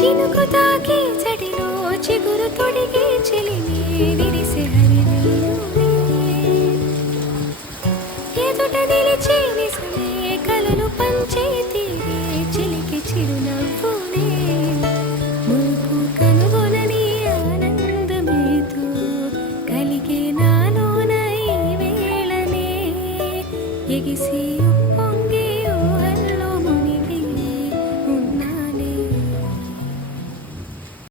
చినుకు తాకి చడిలో చిగురు తొడిగి చెలిమి విరిసే హరివేలునే ఎదుట నిలిచి నిజమే కలలు పంచే తీరే చిలికి చిరునవ్వునే మునుపు కనుగొనని ఆనందమేతో కలిగే నాలోన ఈ వేళనే ఎగిసి